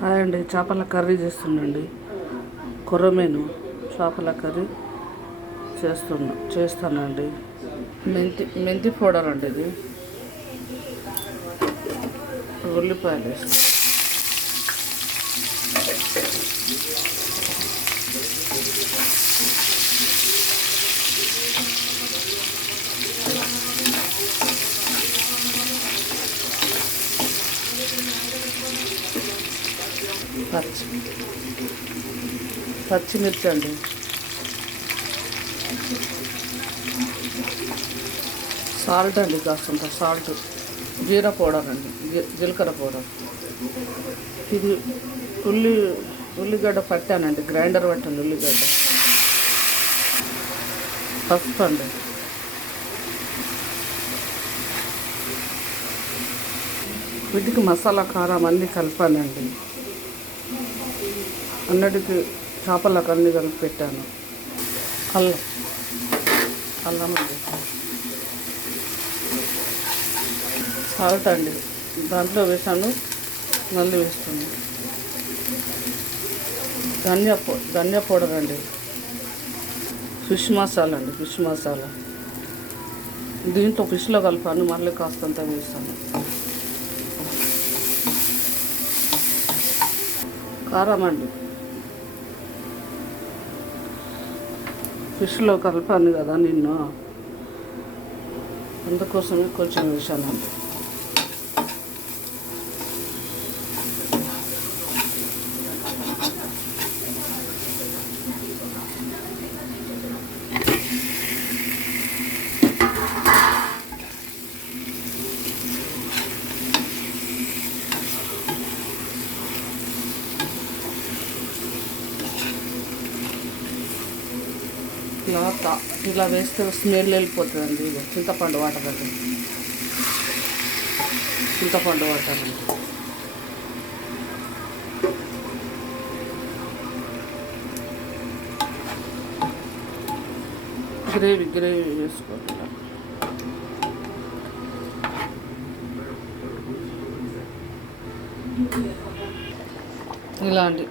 Hi అండి, చేపల curry చేస్తుండండి. కొర్రమీను చేపల కర్రీ చేస్తానండి. మెంతి పౌడర్ అండి ఇది. ఉల్లిపాయలు వేస్తాను. పచ్చిమిర్చి అండి, సాల్ట్ అండి, కాస్తంత సాల్ట్, జీరా పౌడర్ అండి, జీలకర్ర పౌడర్. ఇది ఉల్లిగడ్డ పట్టానండి, గ్రైండర్ పట్టాను ఉల్లిగడ్డ. పసుపు అండి, వీటికి మసాలా కారం అన్నీ కలిపానండి. అన్నిటికి చేపలకు అన్నీ కలిపి పెట్టాను. అల్లం అండి, సాల్ట్ అండి, దాంట్లో వేసాను, మళ్ళీ వేస్తాను. ధనియా పౌడర్ అండి, ఫిష్ మసాలా అండి, ఫిష్ మసాలా. దీంట్లో ఫిష్లో కలిపాను, మళ్ళీ కాస్తంత వేస్తాను. కారం అండి, ఫిష్లో కలిపాను కదా నిన్ను, అందుకోసమే కొంచెం వేసానండి. ఇలా వేస్తే స్మెల్ వెళ్ళిపోతుందండి. ఇది చింతపండు వాటర్ అండి, చింతపండు వాటర్ అండి. గ్రేవీ వేసుకోవాలి. ఇలాంటి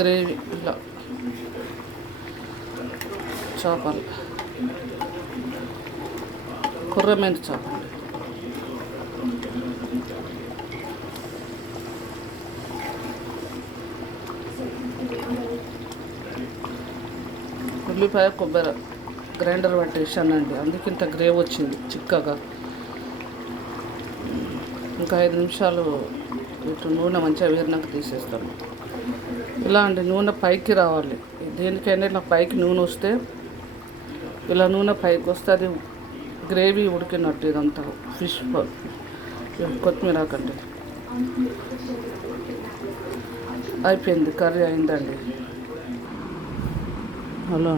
గ్రేవీ ఇలా చేపలు, కొర్రమీను చేపలు. ఉల్లిపాయ కొబ్బరి గ్రైండర్ పట్టేసానండి, అందుకే ఇంత గ్రేవ్ వచ్చింది చిక్కగా. ఇంకా 5 నిమిషాలు ఇటు నూనె మంచిగా వేరినాక తీసేస్తాను. ఇలా అండి, నూనె పైకి రావాలి. దేనికైనా ఇలా పైకి నూనె వస్తే, ఇలా నూనె పైకి వస్తే అది గ్రేవీ ఉడికినట్టు. ఇదంతా ఫిష్ కొత్తిమీర కంటే అయిపోయింది, కర్రీ అయిందండి. అలా